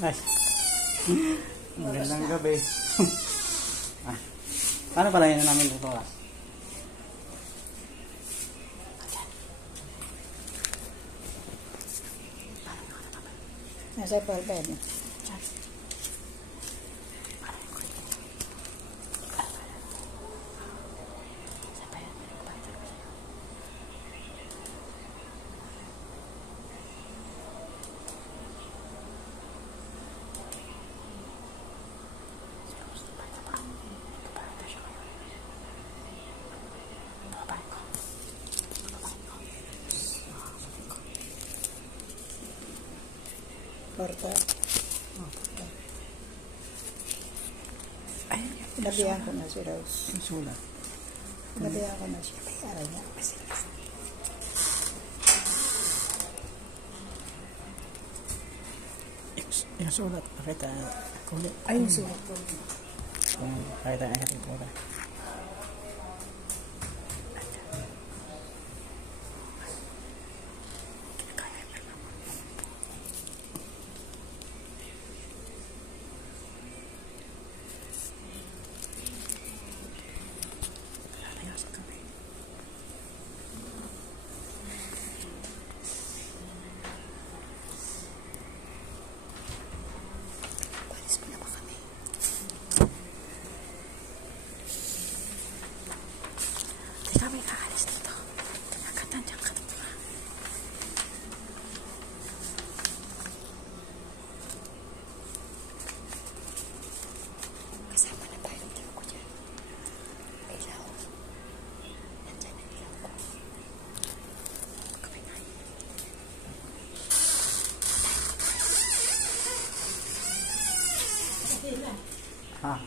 Nice. Magandang gabi. Paano pala yun namin ito oras? Nasa bed. Porta. Ay, pinabihan ko na si Rose. Yung sulat. Pinabihan ko na siya. Aral niya kasi. Yung sulat. Pakita. Kulit. Ay, yung sulat ko. Pakita nga yung sulat. Kami kaalis dito. Tinagatan dyan ka dito. Kasama na tayo ng ilaw ko dyan. Ilaw. Nandyan ang ilaw ko. Kami na. Ha?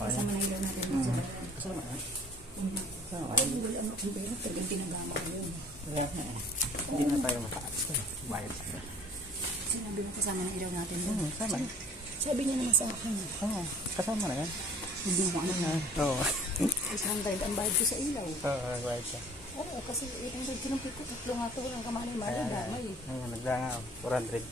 Kasama na ilaw natin. Kasama na? Kasama na? Wala mo kung bayan. Talagang pinagama ko yun. Hindi na tayo mataas. Bayad tayo. Sinabi mo kasama na ilaw natin. Kasama na. Sabi niya naman sa akin. Oo, kasama na yan. Hindi mo ano na. Oo. 600 ang bayad ko sa ilaw. Oo, bayad siya. Oo, kasi 800 kinumpit ko. Tatlo nga ito. Walang kamalay-malay. Damay. Nagdanga, 400.